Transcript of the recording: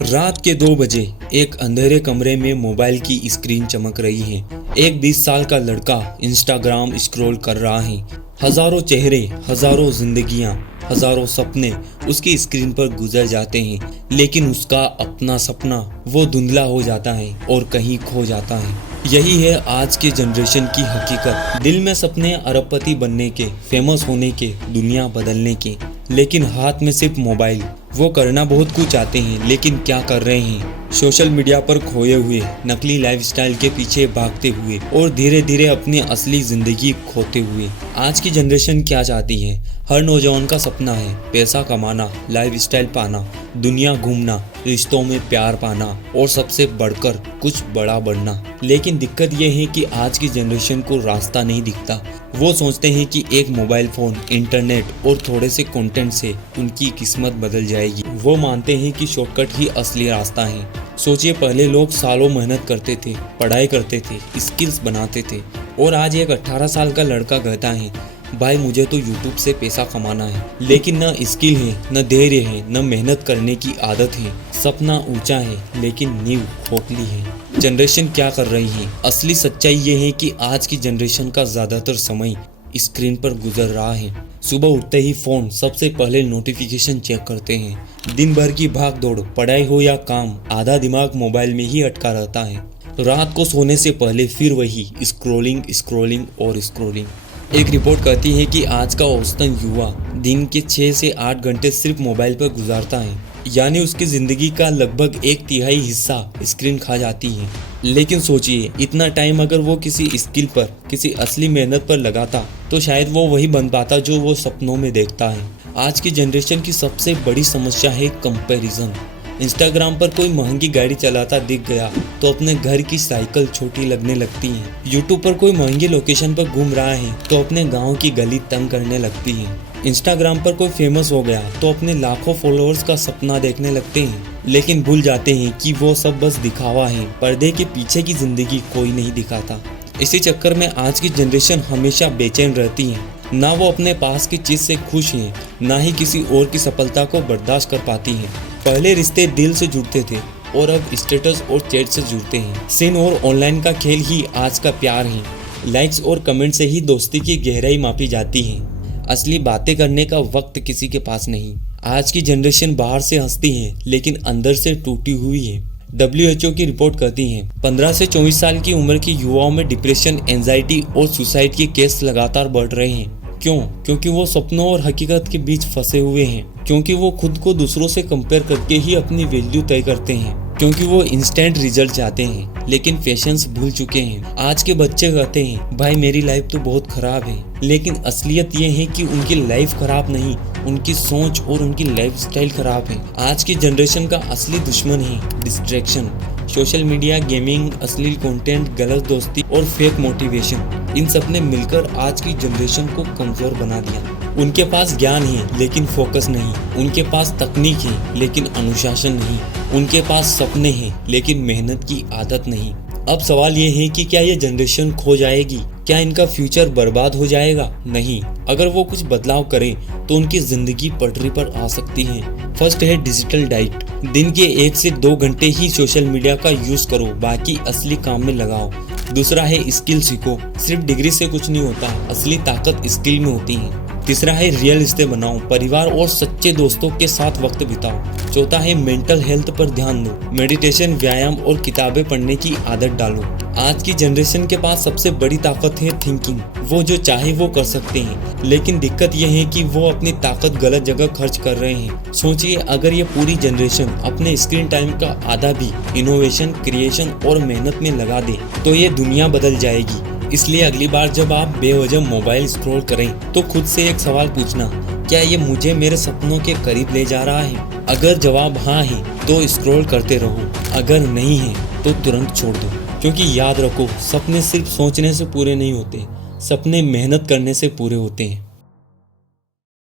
रात के 2 बजे एक अंधेरे कमरे में मोबाइल की स्क्रीन चमक रही है। एक 20 साल का लड़का इंस्टाग्राम स्क्रॉल कर रहा है। हजारों चेहरे, हजारों जिंदगियां, हजारों सपने उसकी स्क्रीन पर गुजर जाते हैं, लेकिन उसका अपना सपना वो धुंधला हो जाता है और कहीं खो जाता है। यही है आज के जनरेशन की हकीकत। दिल में सपने अरबपति बनने के, फेमस होने के, दुनिया बदलने के, लेकिन हाथ में सिर्फ मोबाइल। वो करना बहुत कुछ चाहते हैं, लेकिन क्या कर रहे हैं? सोशल मीडिया पर खोए हुए, नकली लाइफस्टाइल के पीछे भागते हुए और धीरे धीरे अपनी असली जिंदगी खोते हुए। आज की जनरेशन क्या चाहती है? हर नौजवान का सपना है पैसा कमाना, लाइफस्टाइल पाना, दुनिया घूमना, रिश्तों में प्यार पाना और सबसे बढ़कर कुछ बड़ा बनना। लेकिन दिक्कत यह है कि आज की जनरेशन को रास्ता नहीं दिखता। वो सोचते हैं कि एक मोबाइल फोन, इंटरनेट और थोड़े से कंटेंट से उनकी किस्मत बदल जाएगी। वो मानते हैं कि शॉर्टकट ही असली रास्ता है। सोचिए, पहले लोग सालों मेहनत करते थे, पढ़ाई करते थे, स्किल्स बनाते थे, और आज एक 18 साल का लड़का कहता है, भाई मुझे तो यूट्यूब से पैसा कमाना है। लेकिन न स्किल है, न धैर्य है, न मेहनत करने की आदत है। सपना ऊंचा है लेकिन नींव खोखली है। जनरेशन क्या कर रही है? असली सच्चाई ये है कि आज की जनरेशन का ज्यादातर समय स्क्रीन पर गुजर रहा है। सुबह उठते ही फोन, सबसे पहले नोटिफिकेशन चेक करते हैं। दिन भर की भाग दौड़, पढ़ाई हो या काम, आधा दिमाग मोबाइल में ही अटका रहता है। रात को सोने से पहले फिर वही स्क्रोलिंग स्क्रोलिंग और स्क्रोलिंग। एक रिपोर्ट कहती है कि आज का औसतन युवा दिन के 6 से 8 घंटे सिर्फ मोबाइल पर गुजारता है, यानी उसकी जिंदगी का लगभग 1/3 हिस्सा स्क्रीन खा जाती है। लेकिन सोचिए, इतना टाइम अगर वो किसी स्किल पर, किसी असली मेहनत पर लगाता तो शायद वो वही बन पाता जो वो सपनों में देखता है। आज की जनरेशन की सबसे बड़ी समस्या है कंपैरिजन। इंस्टाग्राम पर कोई महंगी गाड़ी चलाता दिख गया तो अपने घर की साइकिल छोटी लगने लगती है। यूट्यूब पर कोई महंगी लोकेशन पर घूम रहा है तो अपने गांव की गली तंग करने लगती है। इंस्टाग्राम पर कोई फेमस हो गया तो अपने लाखों फॉलोअर्स का सपना देखने लगते हैं, लेकिन भूल जाते हैं कि वो सब बस दिखावा है। पर्दे के पीछे की जिंदगी कोई नहीं दिखाता। इसी चक्कर में आज की जनरेशन हमेशा बेचैन रहती है। ना वो अपने पास की चीज से खुश हैं, ना ही किसी और की सफलता को बर्दाश्त कर पाती हैं। पहले रिश्ते दिल से जुड़ते थे और अब स्टेटस और चैट से जुड़ते हैं। सीन और ऑनलाइन का खेल ही आज का प्यार है। लाइक्स और कमेंट से ही दोस्ती की गहराई मापी जाती है। असली बातें करने का वक्त किसी के पास नहीं। आज की जनरेशन बाहर से हंसती है लेकिन अंदर से टूटी हुई है। WHO की रिपोर्ट कहती है 15 से 24 साल की उम्र के युवाओं में डिप्रेशन, एंजाइटी और सुसाइड के केस लगातार बढ़ रहे हैं। क्यों? क्योंकि वो सपनों और हकीकत के बीच फंसे हुए हैं। क्योंकि वो खुद को दूसरों से कंपेयर करके ही अपनी वैल्यू तय करते हैं। क्योंकि वो इंस्टेंट रिजल्ट चाहते हैं लेकिन पेशेंस भूल चुके हैं। आज के बच्चे कहते हैं, भाई मेरी लाइफ तो बहुत खराब है, लेकिन असलियत ये है कि उनकी लाइफ खराब नहीं, उनकी सोच और उनकी लाइफस्टाइल खराब है। आज की जनरेशन का असली दुश्मन है डिस्ट्रैक्शन। सोशल मीडिया, गेमिंग, अश्लील कंटेंट, गलत दोस्ती और फेक मोटिवेशन, इन सब ने मिलकर आज की जनरेशन को कमजोर बना दिया। उनके पास ज्ञान है लेकिन फोकस नहीं। उनके पास तकनीक है लेकिन अनुशासन नहीं। उनके पास सपने हैं लेकिन मेहनत की आदत नहीं। अब सवाल ये है कि क्या ये जनरेशन खो जाएगी? क्या इनका फ्यूचर बर्बाद हो जाएगा? नहीं। अगर वो कुछ बदलाव करें तो उनकी जिंदगी पटरी पर आ सकती है। फर्स्ट है डिजिटल डाइट। दिन के 1 से 2 घंटे ही सोशल मीडिया का यूज करो, बाकी असली काम में लगाओ। दूसरा है स्किल सीखो। सिर्फ डिग्री से कुछ नहीं होता, असली ताकत स्किल में होती है। तीसरा है रियल रिश्ते बनाओ, परिवार और सच्चे दोस्तों के साथ वक्त बिताओ। चौथा है मेंटल हेल्थ पर ध्यान दो, मेडिटेशन, व्यायाम और किताबें पढ़ने की आदत डालो। आज की जनरेशन के पास सबसे बड़ी ताकत है थिंकिंग। वो जो चाहे वो कर सकते हैं, लेकिन दिक्कत यह है कि वो अपनी ताकत गलत जगह खर्च कर रहे हैं। सोचिए, अगर ये पूरी जनरेशन अपने स्क्रीन टाइम का आधा भी इनोवेशन, क्रिएशन और मेहनत में लगा दे तो ये दुनिया बदल जाएगी। इसलिए अगली बार जब आप बेवजह मोबाइल स्क्रॉल करें तो खुद से एक सवाल पूछना, क्या ये मुझे मेरे सपनों के करीब ले जा रहा है? अगर जवाब हाँ है तो स्क्रॉल करते रहो, अगर नहीं है तो तुरंत छोड़ दो। क्योंकि याद रखो, सपने सिर्फ सोचने से पूरे नहीं होते, सपने मेहनत करने से पूरे होते हैं।